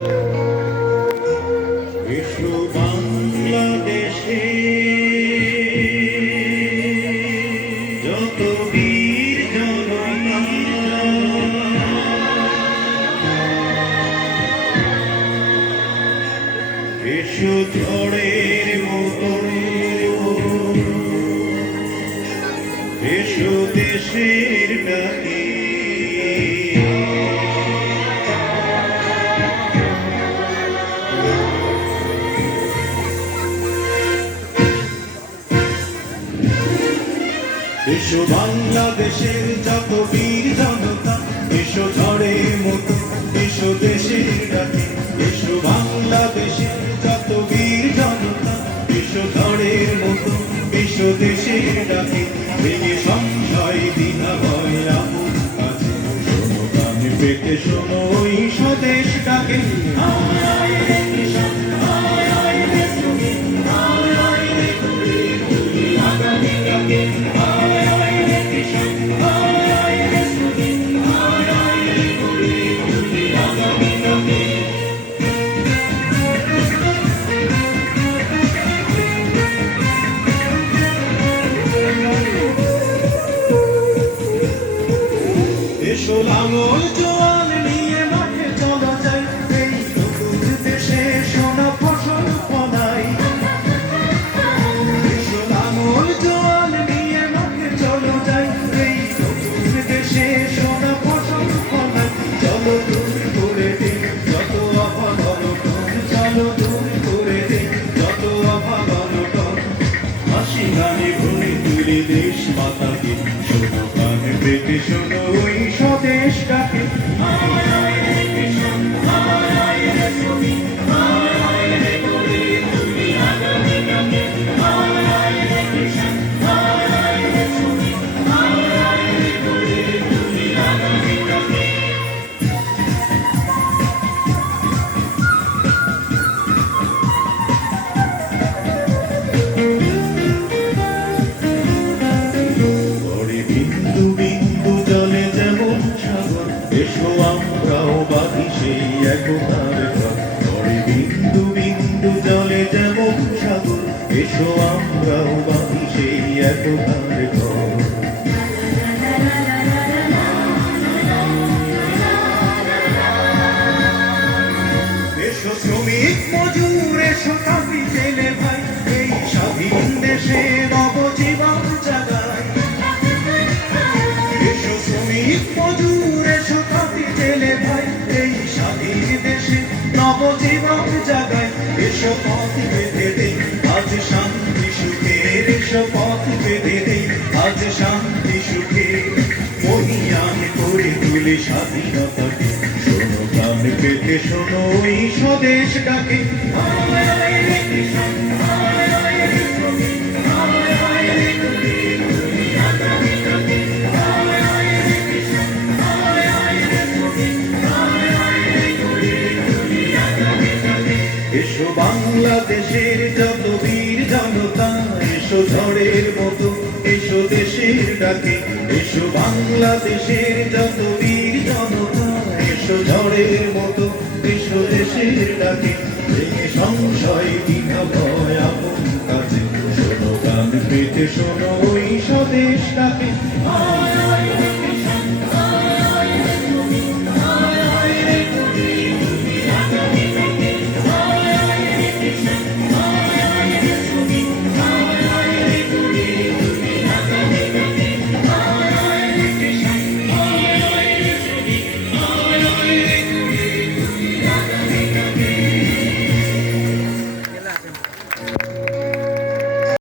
এসো বাংলাদেশে যত বীর জনতা, এসো ঝড়ের মতো, এসো দেশের ডাকে। এসো বাংলাদেশের যত বীর জনতা, এসো ঝড়ের মতো, এসো দেশের ডাকে। এসো বাংলাদেশের যত বীর জনতা, এসো ঝড়ের মতো, এসো দেশের ডাকে। ভেঙে সংশয় দ্বিধা ভয় আপন কাছে, শোনো কানে পেতে শোনো ওই স্বদেশ ডাকে। এসো লাঙল জোয়াল নিয়ে মাঠে চলা যায়, এই নতুন দেশে সোনা ফসল ফলাই। এসো লাঙল জোয়াল নিয়ে মাঠে চলা যায়, এই নতুন দেশে সোনা ফসল ফলাই। চলো দূর করে দে যত অভাব অনটন, চলো দূর করে দে যত অভাব অনটন। হাসি গানে ভরে তুলে দেশ মাতাকে, শোনো কানে পেতে শোনো ওই স্বদেশ ডাকে। এসো আমরাও বাঁধি সেই একতার ঘর, পরে বিন্দু বিন্দু জলে যেমন সাগর। এসো আমরাও বাঁধি সেই একতার ঘর। এসো শ্রমিক মজুর, এসো কাঁপি জেলে ভাই, এই স্বাধীন দেশে নবজীবন জাগায়। এসো শ্রমিক মজুর, এসো জেলে ভাই, এই স্বাধীন দেশে নবজীবন জাগায়। এসো পথ বেঁধে দে আজ শান্তি সুখের, এসো পথ বেঁধে দে আজ শান্তি সুখের। মহিয়ান করে তুলে স্বাধীনতাকে, শোনো প্রাণ পেতে শোনো ওই স্বদেশ ডাকে। এসো বাংলাদেশের যত বীর জনতা, এসো ঝড়ের মতো, এসো দেশের ডাকে। এসো বাংলাদেশের যত বীর জনতা, এসো ঝড়ের মতো, এসো দেশের ডাকে। ভেঙে সংশয় দ্বিধা ভয় আপন কাছে, শোনো কান পেতে শোনো ওই স্বদেশ ডাকে।